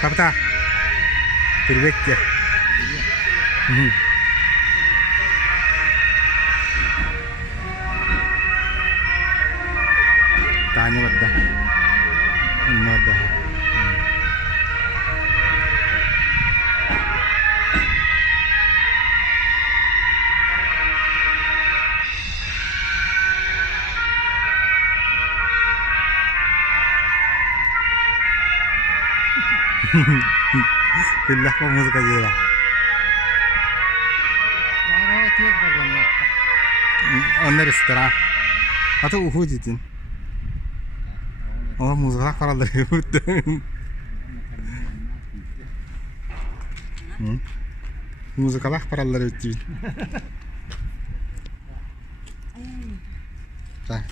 Kapta. Bir bekle. Tanya wadda. Wadda. Pilih kok musik aja lah. Onlar istirahat. Atau uhu jitin. Oh musik lah para dari hutan. Musik lah para dari hutan. Cah.